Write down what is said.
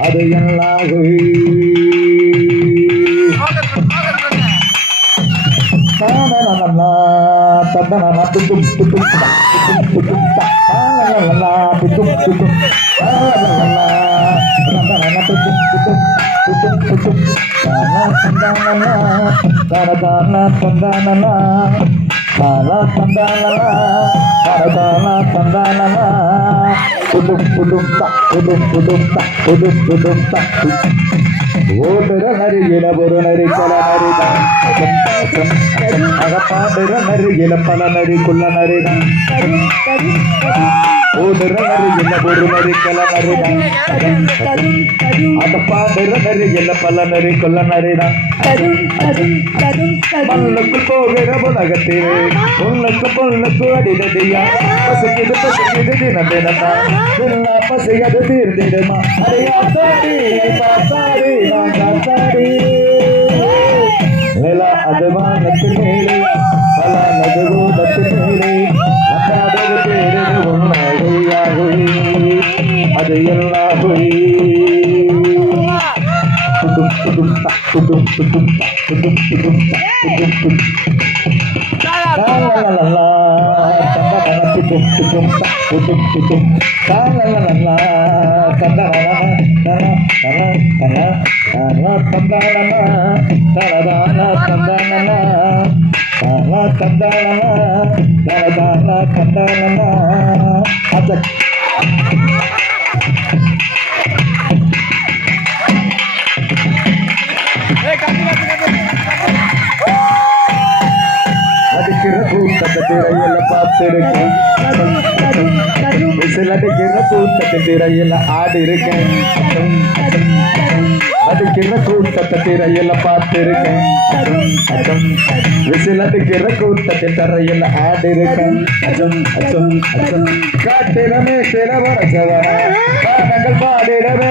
அது எல்லாம் ஓடுற நரியில ஒரு நரி கல நரிதான் அகப்பாடுற நரியில பல நரி குள்ள நரிதான் ஓடுற நரியில ஒரு நரி கல நரிதான் அகப்பாடுற நரியில பல நரி குள்ள நரிதான் மண்ணுக்கு போகிற உலகத்திலே பொண்ணுக்கு பொண்ணுக்கு அடிதடியா பசுக்கிது பசுக்கிது தினம் தினத்தான் எல்லாம் பசையது தீர்ந்திடுமா அறியாத்தாடி பார்த்தாடி நான் காத்தாடி நிலா அது வானத்து மேலே பல நதுகூடத்து மேலே அப்பாதது பேரு உண்மையாகுய் அது எல்லாகுய் திரையில பார்த்திருக்கேன் விசிலடிக்கிற கூட்டத்தின் திரையில ஆடி இருக்கேன் அடிக்கிற கூட்டத்தை திரையில பார்த்திருக்கேன் விசிலடிக்கிற கூட்டத்தின் திரையில ஆடி இருக்கேன் காட்டிடமே சில வரசவன பாடங்கள் பாடிடவே